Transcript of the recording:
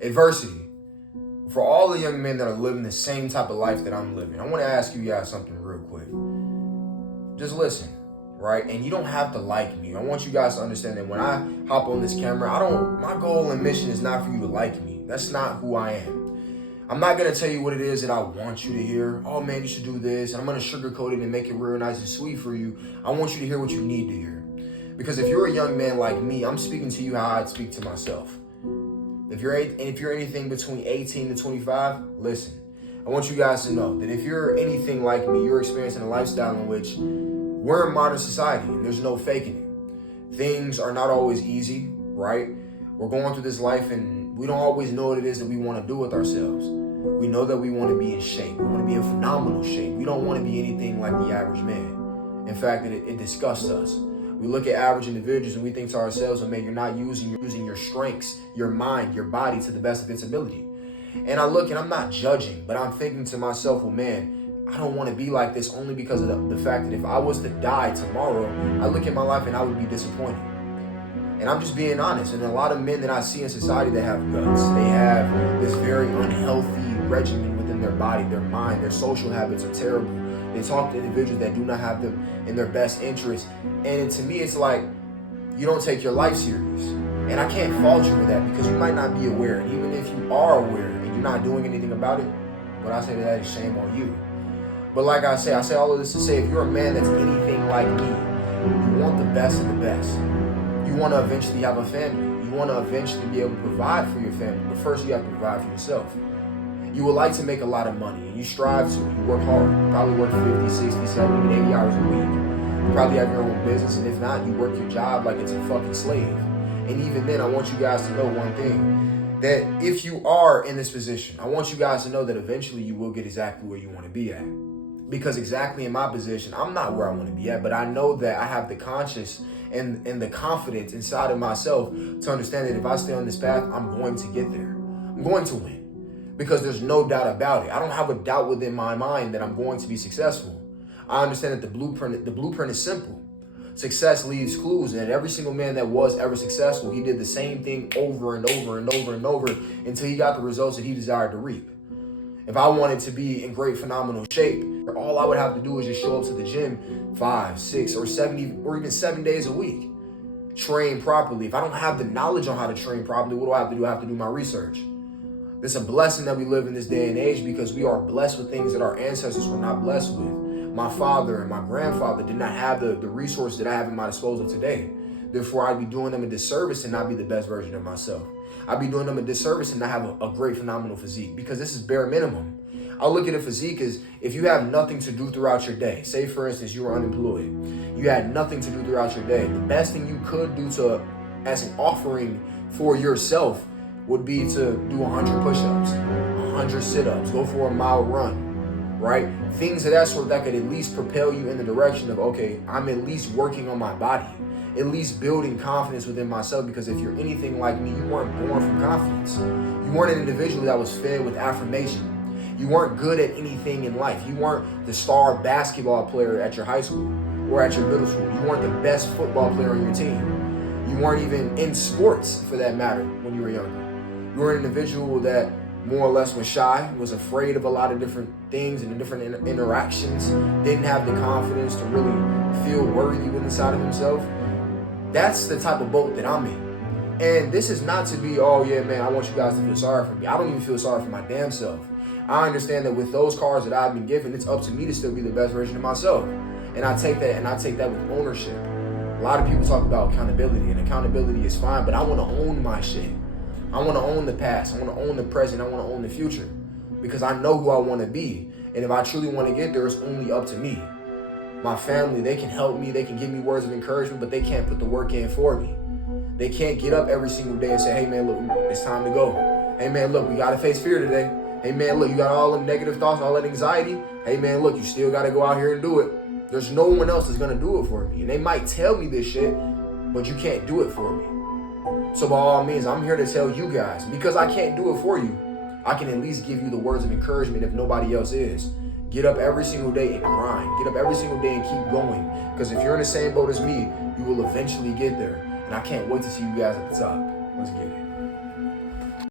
Adversity. For all the young men that are living the same type of life that I'm living, I want to ask you guys something real quick. Just listen, right? And you don't have to like me. I want you guys to understand that when I hop on this camera, my goal and mission is not for you to like me. That's not who I am. I'm not going to tell you what it is that I want you to hear. Oh man, you should do this. And I'm going to sugarcoat it and make it real nice and sweet for you. I want you to hear what you need to hear. Because if you're a young man like me, I'm speaking to you how I'd speak to myself. If you're anything between 18 to 25, listen. I want you guys to know that if you're anything like me, you're experiencing a lifestyle in which we're in modern society and there's no faking it. Things are not always easy, right? We're going through this life and we don't always know what it is that we want to do with ourselves. We know that we want to be in shape. We want to be in phenomenal shape. We don't want to be anything like the average man. In fact, it disgusts us. We look at average individuals and we think to ourselves, oh man, you're not using your strengths, your mind, your body to the best of its ability. And I look and I'm not judging, but I'm thinking to myself, well man, I don't want to be like this only because of the fact that if I was to die tomorrow, I look at my life and I would be disappointed. And I'm just being honest. And a lot of men that I see in society that have guts, they have this very unhealthy regimen within their body, their mind, their social habits are terrible. They talk to individuals that do not have them in their best interest. And to me, it's like, you don't take your life serious. And I can't fault you for that because you might not be aware. And even if you are aware and you're not doing anything about it, what I say to that is shame on you. But like I say all of this to say, if you're a man that's anything like me, you want the best of the best. You want to eventually have a family. You want to eventually be able to provide for your family. But first you have to provide for yourself. You would like to make a lot of money and you strive to. You work hard. You probably work 50, 60, 70, 80 hours a week. You probably have your own business. And if not, you work your job like it's a fucking slave. And even then, I want you guys to know one thing. That if you are in this position, I want you guys to know that eventually you will get exactly where you want to be at. Because exactly in my position, I'm not where I want to be at. But I know that I have the conscience and the confidence inside of myself to understand that if I stay on this path, I'm going to get there. I'm going to win. Because there's no doubt about it. I don't have a doubt within my mind that I'm going to be successful. I understand that the blueprint is simple. Success leaves clues, and every single man that was ever successful, he did the same thing over and over and over and over until he got the results that he desired to reap. If I wanted to be in great, phenomenal shape, all I would have to do is just show up to the gym 5, 6, or 70, or even 7 days a week. Train properly. If I don't have the knowledge on how to train properly, what do I have to do? I have to do my research. It's a blessing that we live in this day and age because we are blessed with things that our ancestors were not blessed with. My father and my grandfather did not have the resources that I have at my disposal today. Therefore, I'd be doing them a disservice and not be the best version of myself. I'd be doing them a disservice and not have a great, phenomenal physique because this is bare minimum. I look at a physique as if you have nothing to do throughout your day. Say, for instance, you were unemployed. You had nothing to do throughout your day. The best thing you could do as an offering for yourself would be to do 100 push-ups, 100 sit-ups, go for a mile run, right? Things of that sort that could at least propel you in the direction of, okay, I'm at least working on my body, at least building confidence within myself, because if you're anything like me, you weren't born from confidence. You weren't an individual that was fed with affirmation. You weren't good at anything in life. You weren't the star basketball player at your high school or at your middle school. You weren't the best football player on your team. You weren't even in sports, for that matter, when you were younger. You were an individual that more or less was shy, was afraid of a lot of different things and different interactions, didn't have the confidence to really feel worthy inside of himself. That's the type of boat that I'm in. And this is not to be, oh yeah, man, I want you guys to feel sorry for me. I don't even feel sorry for my damn self. I understand that with those cards that I've been given, it's up to me to still be the best version of myself. And I take that with ownership. A lot of people talk about accountability, and accountability is fine, but I want to own my shit. I want to own the past. I want to own the present. I want to own the future because I know who I want to be. And if I truly want to get there, it's only up to me. My family, they can help me. They can give me words of encouragement, but they can't put the work in for me. They can't get up every single day and say, hey, man, look, it's time to go. Hey, man, look, we got to face fear today. Hey, man, look, you got all them negative thoughts, all that anxiety. Hey, man, look, you still got to go out here and do it. There's no one else that's going to do it for me. And they might tell me this shit, but you can't do it for me. So by all means, I'm here to tell you guys, because I can't do it for you, I can at least give you the words of encouragement if nobody else is. Get up every single day and grind. Get up every single day and keep going. Because if you're in the same boat as me, you will eventually get there. And I can't wait to see you guys at the top. Let's get it.